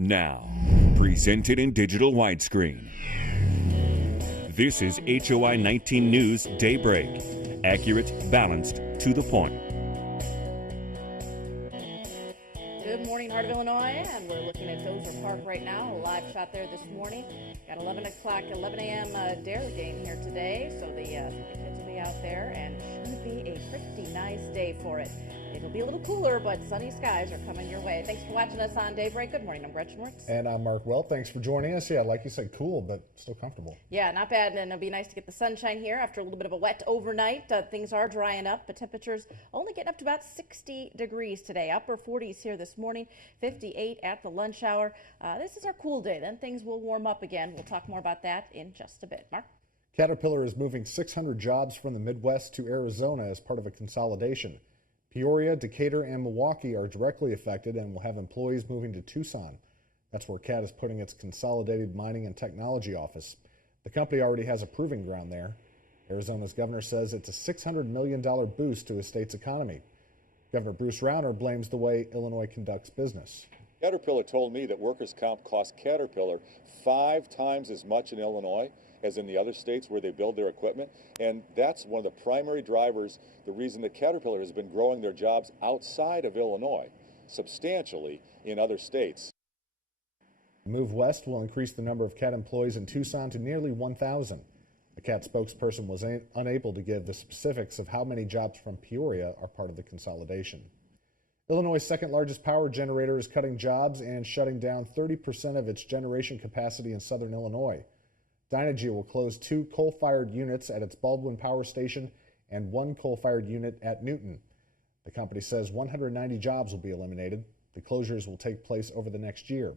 Now, presented in digital widescreen. This is HOI-19 News Daybreak. Accurate, balanced, to the point. Good morning, Heart of Illinois, and we're looking at Dozer Park right now. A live shot there this morning. Got 11 a.m. Dare game here today, so the kids will be out there, and it should be a pretty nice day for it. It'll be a little cooler, but sunny skies are coming your way. Thanks for watching us on Daybreak. Good morning. I'm Gretchen Wirtz. And I'm Mark Welp. Thanks for joining us. Yeah, like you said, cool, but still comfortable. Yeah, not bad, and it'll be nice to get the sunshine here after a little bit of a wet overnight. Things are drying up, but temperatures only getting up to about 60 degrees today. Upper 40s here this morning, 58 at the lunch hour. This is our cool day. Then things will warm up again. We'll talk more about that in just a bit. Mark? Caterpillar is moving 600 jobs from the Midwest to Arizona as part of a consolidation. Peoria, Decatur, and Milwaukee are directly affected and will have employees moving to Tucson. That's where CAT is putting its Consolidated Mining and Technology office. The company already has a proving ground there. Arizona's governor says it's a $600 million boost to his state's economy. Governor Bruce Rauner blames the way Illinois conducts business. Caterpillar told me that workers' comp costs Caterpillar 5 times as much in Illinois as in the other states where they build their equipment. And that's one of the primary drivers, the reason that Caterpillar has been growing their jobs outside of Illinois substantially in other states. The move west will increase the number of CAT employees in Tucson to nearly 1,000. A CAT spokesperson was unable to give the specifics of how many jobs from Peoria are part of the consolidation. Illinois' second largest power generator is cutting jobs and shutting down 30% of its generation capacity in southern Illinois. Dynegy will close 2 coal-fired units at its Baldwin Power Station and 1 coal-fired unit at Newton. The company says 190 jobs will be eliminated. The closures will take place over the next year.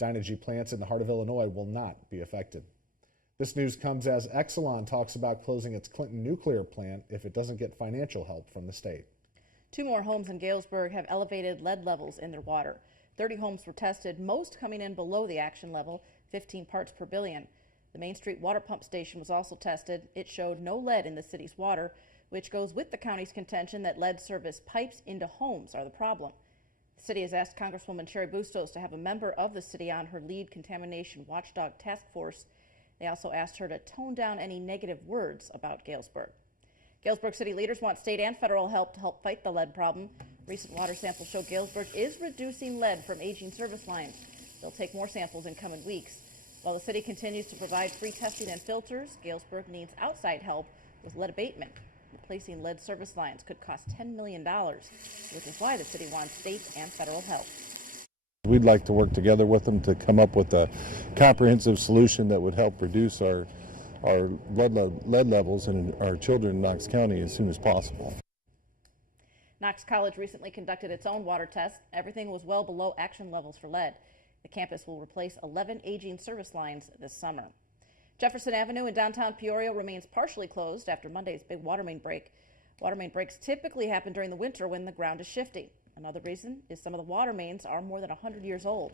Dynegy plants in the heart of Illinois will not be affected. This news comes as Exelon talks about closing its Clinton nuclear plant if it doesn't get financial help from the state. 2 more homes in Galesburg have elevated lead levels in their water. 30 homes were tested, most coming in below the action level, 15 parts per billion. The Main Street water pump station was also tested. It showed no lead in the city's water, which goes with the county's contention that lead service pipes into homes are the problem. The city has asked Congresswoman Sherry Bustos to have a member of the city on her lead contamination watchdog task force. They also asked her to tone down any negative words about Galesburg. Galesburg city leaders want state and federal help to help fight the lead problem. Recent water samples show Galesburg is reducing lead from aging service lines. They'll take more samples in coming weeks. While the city continues to provide free testing and filters, Galesburg needs outside help with lead abatement. Replacing lead service lines could cost $10 million, which is why the city wants state and federal help. We'd like to work together with them to come up with a comprehensive solution that would help reduce our lead levels in our children in Knox County as soon as possible. Knox College recently conducted its own water test. Everything was well below action levels for lead. The campus will replace 11 aging service lines this summer. Jefferson Avenue in downtown Peoria remains partially closed after Monday's big water main break. Water main breaks typically happen during the winter when the ground is shifting. Another reason is some of the water mains are more than 100 years old.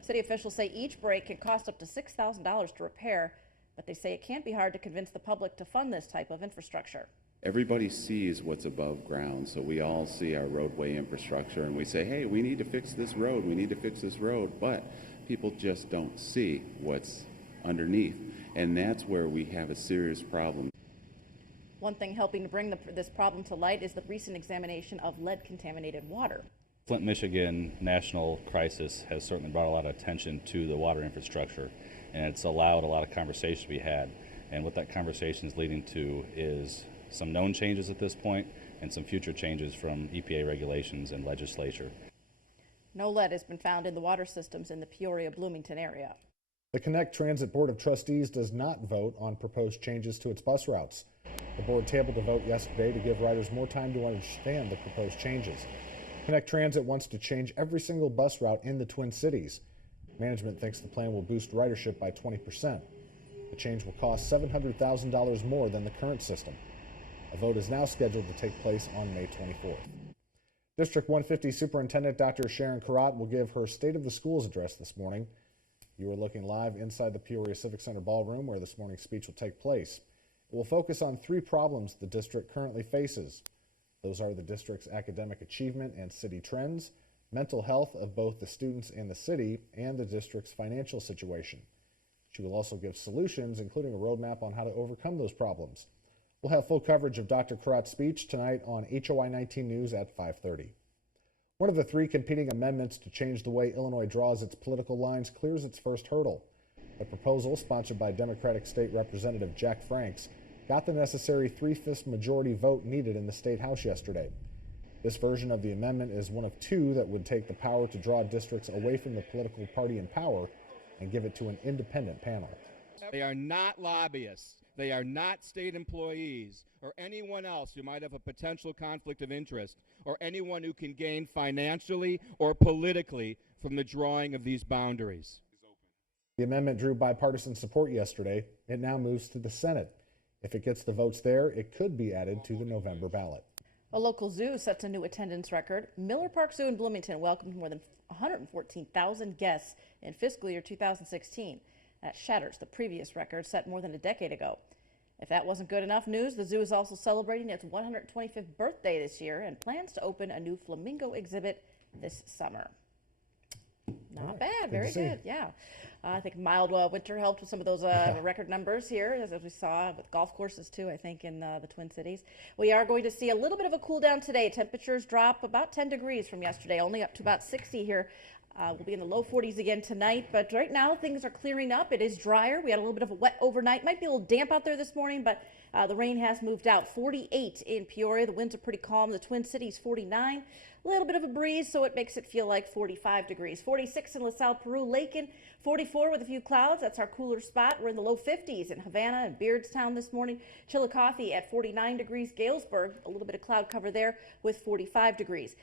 City officials say each break can cost up to $6,000 to repair, but they say it can't be hard to convince the public to fund this type of infrastructure. Everybody sees what's above ground, so we all see our roadway infrastructure and we say, hey, we need to fix this road, we need to fix this road, but people just don't see what's underneath, and that's where we have a serious problem. One thing helping to bring this problem to light is the recent examination of lead-contaminated water. Flint, Michigan national crisis has certainly brought a lot of attention to the water infrastructure, and it's allowed a lot of conversation to be had. And what that conversation is leading to is some known changes at this point and some future changes from EPA regulations and legislature. No lead has been found in the water systems in the Peoria-Bloomington area. The Connect Transit Board of Trustees does not vote on proposed changes to its bus routes. The board tabled a vote yesterday to give riders more time to understand the proposed changes. Connect Transit wants to change every single bus route in the Twin Cities. Management thinks the plan will boost ridership by 20%. The change will cost $700,000 more than the current system. A vote is now scheduled to take place on May 24th. District 150 Superintendent Dr. Sharon Carrott will give her State of the Schools address this morning. You are looking live inside the Peoria Civic Center ballroom where this morning's speech will take place. It will focus on 3 problems the district currently faces. Those are the district's academic achievement and city trends, mental health of both the students and the city, and the district's financial situation. She will also give solutions, including a roadmap on how to overcome those problems. We'll have full coverage of Dr. Karat's speech tonight on HOI-19 News at 5:30. One of the three competing amendments to change the way Illinois draws its political lines clears its first hurdle. The proposal, sponsored by Democratic State Representative Jack Franks, got the necessary 3/5 majority vote needed in the State House yesterday. This version of the amendment is one of two that would take the power to draw districts away from the political party in power and give it to an independent panel. They are not lobbyists. They are not state employees or anyone else who might have a potential conflict of interest or anyone who can gain financially or politically from the drawing of these boundaries. The amendment drew bipartisan support yesterday. It now moves to the Senate. If it gets the votes there, it could be added to the November ballot. A local zoo sets a new attendance record. Miller Park Zoo in Bloomington welcomed more than 114,000 guests in fiscal year 2016. That shatters the previous record set more than a decade ago. If that wasn't good enough news, the zoo is also celebrating its 125th birthday this year and plans to open a new flamingo exhibit this summer. Not bad, very good, yeah. I think mild winter helped with some of those record numbers here, as we saw with golf courses too, I think, in the Twin Cities. We are going to see a little bit of a cool down today. Temperatures drop about 10 degrees from yesterday, only up to about 60 here. We'll be in the low 40s again tonight, but right now things are clearing up. It is drier. We had a little bit of a wet overnight. Might be a little damp out there this morning, but the rain has moved out. 48 in Peoria. The winds are pretty calm. The Twin Cities 49. A little bit of a breeze, so it makes it feel like 45 degrees. 46 in LaSalle, Peru, Lakin, 44 with a few clouds. That's our cooler spot. We're in the low 50s in Havana and Beardstown this morning. Chillicothe at 49 degrees. Galesburg, a little bit of cloud cover there with 45 degrees.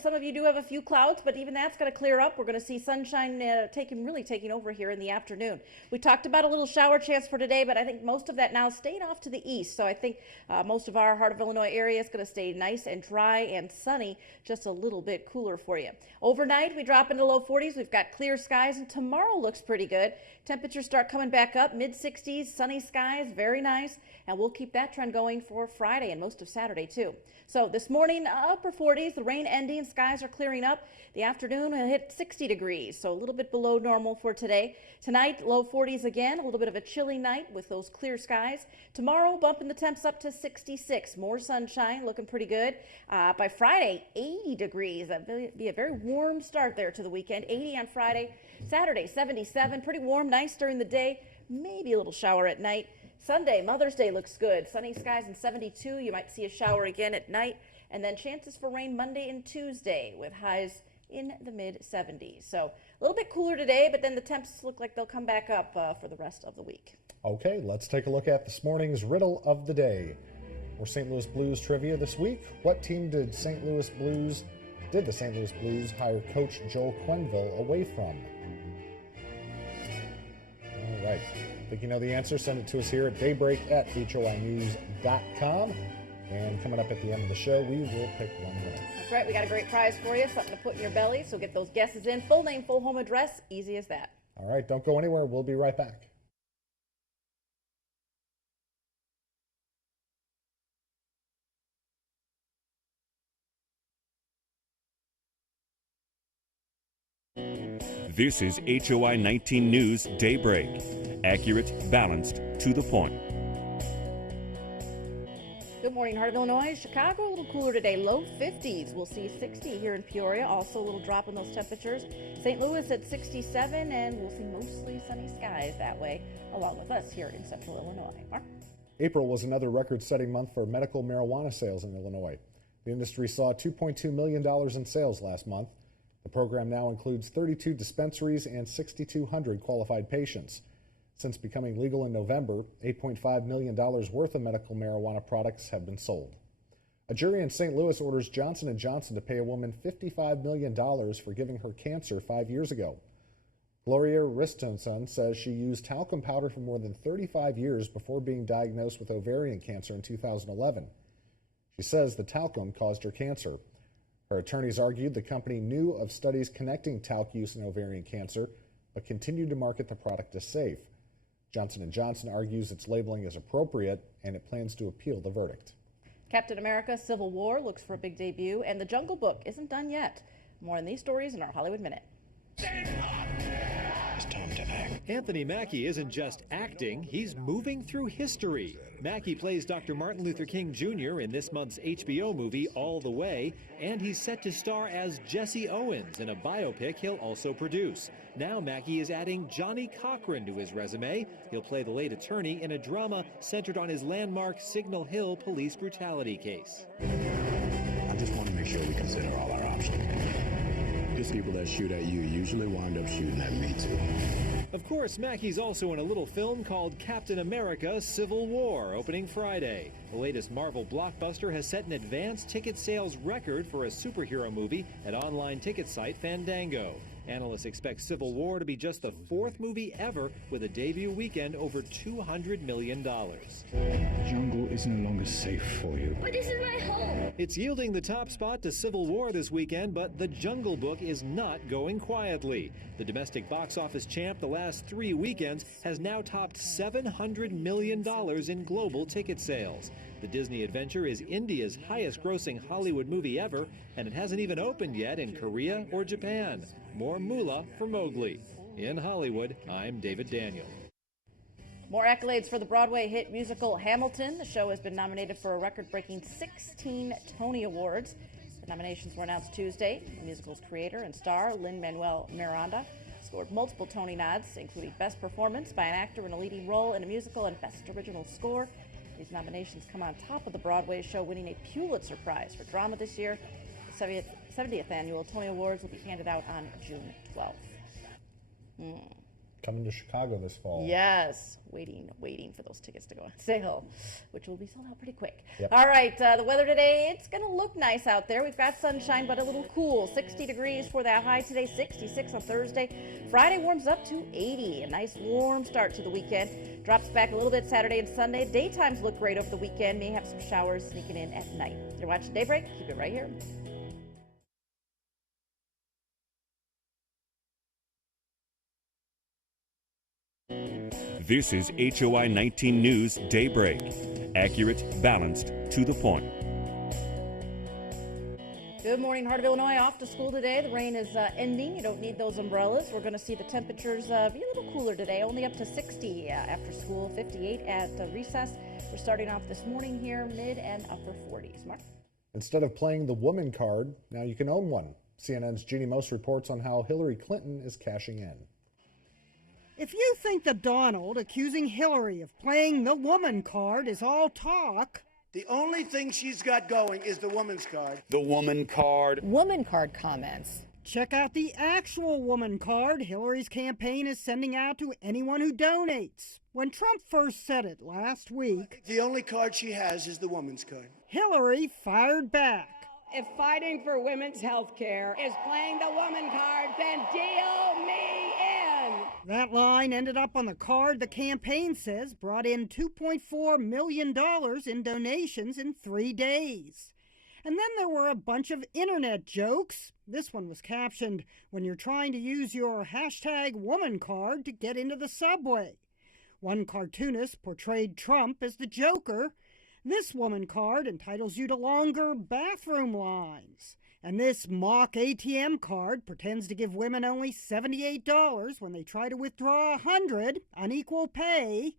Some of you do have a few clouds, but even that's going to clear up. We're going to see sunshine really taking over here in the afternoon. We talked about a little shower chance for today, but I think most of that now stayed off to the east. So I think most of our heart of Illinois area is going to stay nice and dry and sunny, just a little bit cooler for you. Overnight, we drop into low 40s. We've got clear skies, and tomorrow looks pretty good. Temperatures start coming back up, mid-60s, sunny skies, very nice, and we'll keep that trend going for Friday and most of Saturday too. So this morning, upper 40s, the rain ending, skies are clearing up. The afternoon will hit 60 degrees, so a little bit below normal for today. Tonight, low 40s again, a little bit of a chilly night with those clear skies. Tomorrow, bumping the temps up to 66, more sunshine, looking pretty good. By Friday, 80 degrees. That'll be a very warm start there to the weekend. 80 on Friday. Saturday, 77, pretty warm, nice during the day, maybe a little shower at night. Sunday, Mother's Day looks good. Sunny skies and 72. You might see a shower again at night. And then chances for rain Monday and Tuesday with highs in the mid-70s. So a little bit cooler today, but then the temps look like they'll come back up for the rest of the week. Okay, let's take a look at this morning's riddle of the day. For St. Louis Blues trivia this week, what team did the St. Louis Blues hire coach Joel Quenneville away from? All right. Think you know the answer? Send it to us here at Daybreak at HOInews.com. And coming up at the end of the show, we will pick one winner. That's right. We got a great prize for you, something to put in your belly. So get those guesses in. Full name, full home address. Easy as that. All right. Don't go anywhere. We'll be right back. This is HOI-19 News Daybreak. Accurate, balanced, to the point. Good morning, Heart of Illinois. Chicago, a little cooler today, low 50s. We'll see 60 here in Peoria, also a little drop in those temperatures. St. Louis at 67, and we'll see mostly sunny skies that way, along with us here in central Illinois. Mark? April was another record-setting month for medical marijuana sales in Illinois. The industry saw $2.2 million in sales last month. The program now includes 32 dispensaries and 6,200 qualified patients. Since becoming legal in November, $8.5 million worth of medical marijuana products have been sold. A jury in St. Louis orders Johnson & Johnson to pay a woman $55 million for giving her cancer 5 years ago. Gloria Ristonson says she used talcum powder for more than 35 years before being diagnosed with ovarian cancer in 2011. She says the talcum caused her cancer. Her attorneys argued the company knew of studies connecting talc use in ovarian cancer, but continued to market the product as safe. Johnson & Johnson argues its labeling is appropriate, and it plans to appeal the verdict. Captain America: Civil War looks for a big debut, and The Jungle Book isn't done yet. More on these stories in our Hollywood Minute. It's time to act. Anthony Mackie isn't just acting, he's moving through history. Mackie plays Dr. Martin Luther King Jr. in this month's HBO movie All the Way, and he's set to star as Jesse Owens in a biopic he'll also produce. Now Mackie is adding Johnny Cochran to his resume. He'll play the late attorney in a drama centered on his landmark Signal Hill police brutality case. I just want to make sure we consider all our options. These people that shoot at you usually wind up shooting at me too. Of course, Mackie's also in a little film called Captain America: Civil War, opening Friday. The latest Marvel blockbuster has set an advance ticket sales record for a superhero movie at online ticket site Fandango. Analysts expect Civil War to be just the 4th movie ever with a debut weekend over $200 million. The jungle is no longer safe for you. But this is my home. It's yielding the top spot to Civil War this weekend, but The Jungle Book is not going quietly. The domestic box office champ the last 3 weekends has now topped $700 million in global ticket sales. The Disney adventure is India's highest-grossing Hollywood movie ever, and it hasn't even opened yet in Korea or Japan. More moolah for Mowgli. In Hollywood, I'm David Daniel. More accolades for the Broadway hit musical Hamilton. The show has been nominated for a record-breaking 16 Tony Awards. The nominations were announced Tuesday. The musical's creator and star, Lin-Manuel Miranda, scored multiple Tony nods, including Best Performance by an actor in a leading role in a musical and Best Original Score. These nominations come on top of the Broadway show winning a Pulitzer Prize for drama this year. The 70th annual Tony Awards will be handed out on June 12th. Coming to Chicago this fall. Yes, waiting for those tickets to go on sale, which will be sold out pretty quick. Yep. All right, the weather today, it's going to look nice out there. We've got sunshine, but a little cool. 60 degrees for that high today, 66 on Thursday. Friday warms up to 80. A nice warm start to the weekend. Drops back a little bit Saturday and Sunday. Daytimes look great over the weekend. May have some showers sneaking in at night. You're watching Daybreak. Keep it right here. This is HOI-19 News Daybreak. Accurate, balanced, to the point. Good morning, Heart of Illinois. Off to school today. The rain is ending. You don't need those umbrellas. We're going to see the temperatures be a little cooler today, only up to 60 after school, 58 at recess. We're starting off this morning here, mid and upper 40s. Mark? Instead of playing the woman card, now you can own one. CNN's Jeannie Most reports on how Hillary Clinton is cashing in. If you think that Donald accusing Hillary of playing the woman card is all talk, the only thing she's got going is the woman's card. The woman card. Woman card comments. Check out the actual woman card Hillary's campaign is sending out to anyone who donates. When Trump first said it last week, the only card she has is the woman's card. Hillary fired back. If fighting for women's health care is playing the woman card, then deal me in. That line ended up on the card the campaign says brought in $2.4 million in donations in 3 days. And then there were a bunch of internet jokes. This one was captioned, "When you're trying to use your hashtag woman card to get into the subway." One cartoonist portrayed Trump as the Joker. This woman card entitles you to longer bathroom lines. And this mock ATM card pretends to give women only $78 when they try to withdraw $100 on equal pay.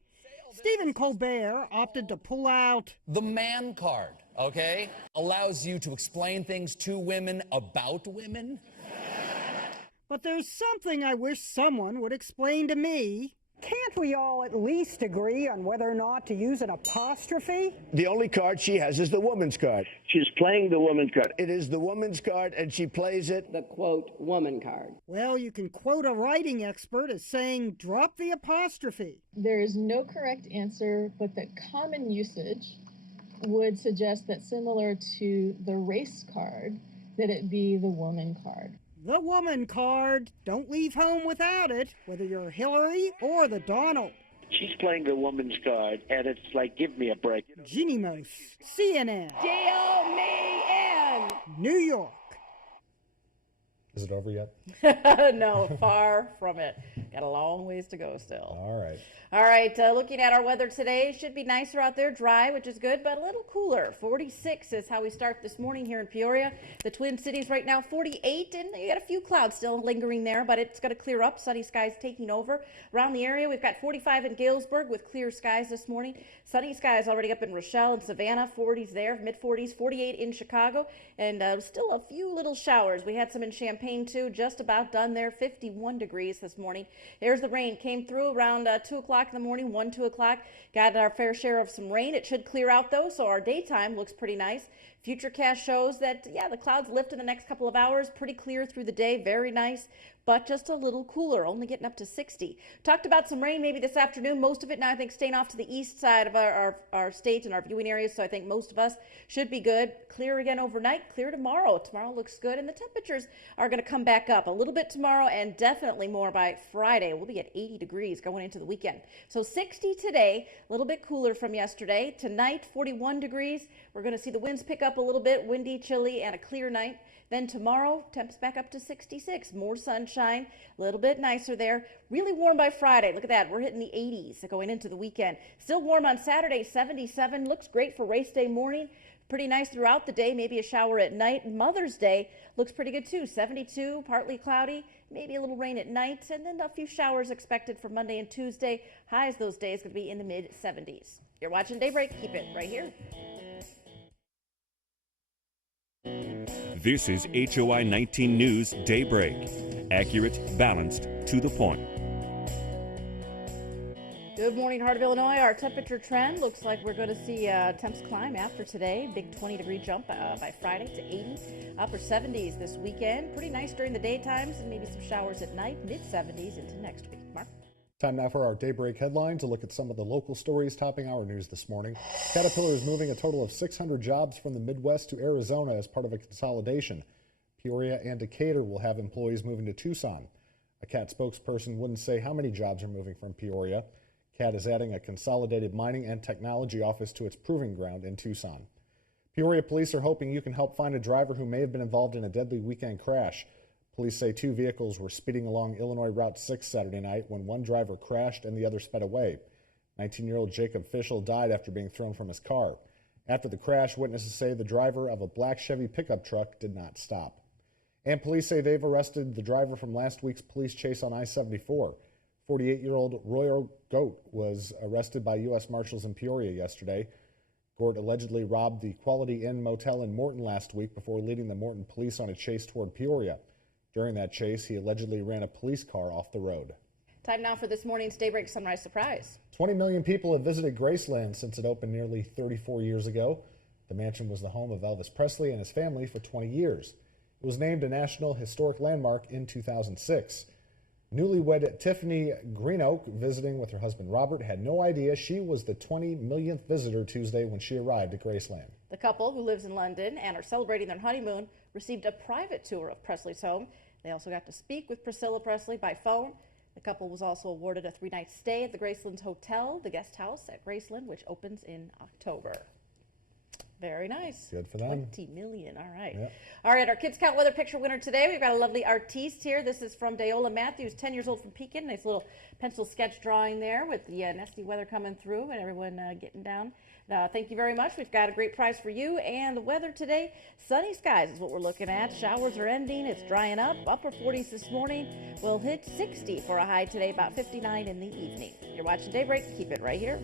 Stephen Colbert opted to pull out the man card, okay? Allows you to explain things to women about women. But there's something I wish someone would explain to me. Can't we all at least agree on whether or not to use an apostrophe? The only card she has is the woman's card. She's playing the woman's card. It is the woman's card, and she plays it. The, quote, woman card. Well, you can quote a writing expert as saying, drop the apostrophe. There is no correct answer, but that common usage would suggest that similar to the race card, that it be the woman card. The woman card. Don't leave home without it, whether you're Hillary or the Donald. She's playing the woman's card, and it's like, give me a break. Jeannie Most, CNN. Deal me in! New York. Is it over yet? No, far from it. Got a long ways to go still. All right. All right, looking at our weather today, should be nicer out there, dry, which is good, but a little cooler. 46 is how we start this morning here in Peoria. The Twin Cities right now, 48, and you got a few clouds still lingering there, but it's going to clear up. Sunny skies taking over. Around the area, we've got 45 in Galesburg with clear skies this morning. Sunny skies already up in Rochelle and Savannah, 40s there, mid-40s, 48 in Chicago, and still a few little showers. We had some in Champaign, too, just about done there, 51 degrees this morning. There's the rain. Came through around 2 o'clock in the morning, 1, 2 o'clock. Got our fair share of some rain. It should clear out, though, so our daytime looks pretty nice. Futurecast shows that, the clouds lift in the next couple of hours. Pretty clear through the day. Very nice, but just a little cooler, only getting up to 60. Talked about some rain maybe this afternoon. Most of it now, I think, staying off to the east side of our state and our viewing areas, so I think most of us should be good. Clear again overnight, clear tomorrow. Tomorrow looks good, and the temperatures are going to come back up a little bit tomorrow and definitely more by Friday. We'll be at 80 degrees going into the weekend. So 60 today, a little bit cooler from yesterday. Tonight, 41 degrees. We're going to see the winds pick up a little bit, windy, chilly, and a clear night. Then tomorrow, temps back up to 66. More sunshine, a little bit nicer there. Really warm by Friday. Look at that. We're hitting the 80s going into the weekend. Still warm on Saturday, 77. Looks great for race day morning. Pretty nice throughout the day, maybe a shower at night. Mother's Day looks pretty good too. 72, partly cloudy, maybe a little rain at night, and then a few showers expected for Monday and Tuesday. Highs those days could be in the mid-70s. You're watching Daybreak. Keep it right here. This is HOI-19 News Daybreak. Accurate, balanced, to the point. Good morning, Heart of Illinois. Our temperature trend looks like we're going to see temps climb after today. Big 20-degree jump by Friday to 80. Upper 70s this weekend. Pretty nice during the daytimes and maybe some showers at night. Mid-70s into next week. Mark? Time now for our Daybreak headline to look at some of the local stories topping our news this morning. Caterpillar is moving a total of 600 jobs from the Midwest to Arizona as part of a consolidation. Peoria and Decatur will have employees moving to Tucson. A CAT spokesperson wouldn't say how many jobs are moving from Peoria. CAT is adding a consolidated mining and technology office to its proving ground in Tucson. Peoria police are hoping you can help find a driver who may have been involved in a deadly weekend crash. Police say 2 vehicles were speeding along Illinois Route 6 Saturday night when one driver crashed and the other sped away. 19-year-old Jacob Fischel died after being thrown from his car. After the crash, witnesses say the driver of a black Chevy pickup truck did not stop. And police say they've arrested the driver from last week's police chase on I-74. 48-year-old Royal Goat was arrested by U.S. Marshals in Peoria yesterday. Gort allegedly robbed the Quality Inn Motel in Morton last week before leading the Morton police on a chase toward Peoria. During that chase, he allegedly ran a police car off the road. Time now for this morning's Daybreak Sunrise Surprise. 20 million people have visited Graceland since it opened nearly 34 years ago. The mansion was the home of Elvis Presley and his family for 20 years. It was named a National Historic Landmark in 2006. Newlywed Tiffany Greenoak, visiting with her husband Robert, had no idea she was the 20 millionth visitor Tuesday when she arrived at Graceland. The couple, who lives in London and are celebrating their honeymoon, received a private tour of Presley's home. They also got to speak with Priscilla Presley by phone. The couple was also awarded a 3-night stay at the Graceland Hotel, the guest house at Graceland, which opens in October. Very nice. Good for them. 20 million. All right. Yep. All right. Our Kids Count Weather Picture winner today. We've got a lovely artiste here. This is from Dayola Matthews, 10 years old from Pekin. Nice little pencil sketch drawing there with the nasty weather coming through and everyone getting down. Thank you very much. We've got a great prize for you. And the weather today, sunny skies is what we're looking at. Showers are ending. It's drying up. Upper 40s this morning. We'll hit 60 for a high today, about 59 in the evening. You're watching Daybreak. Keep it right here.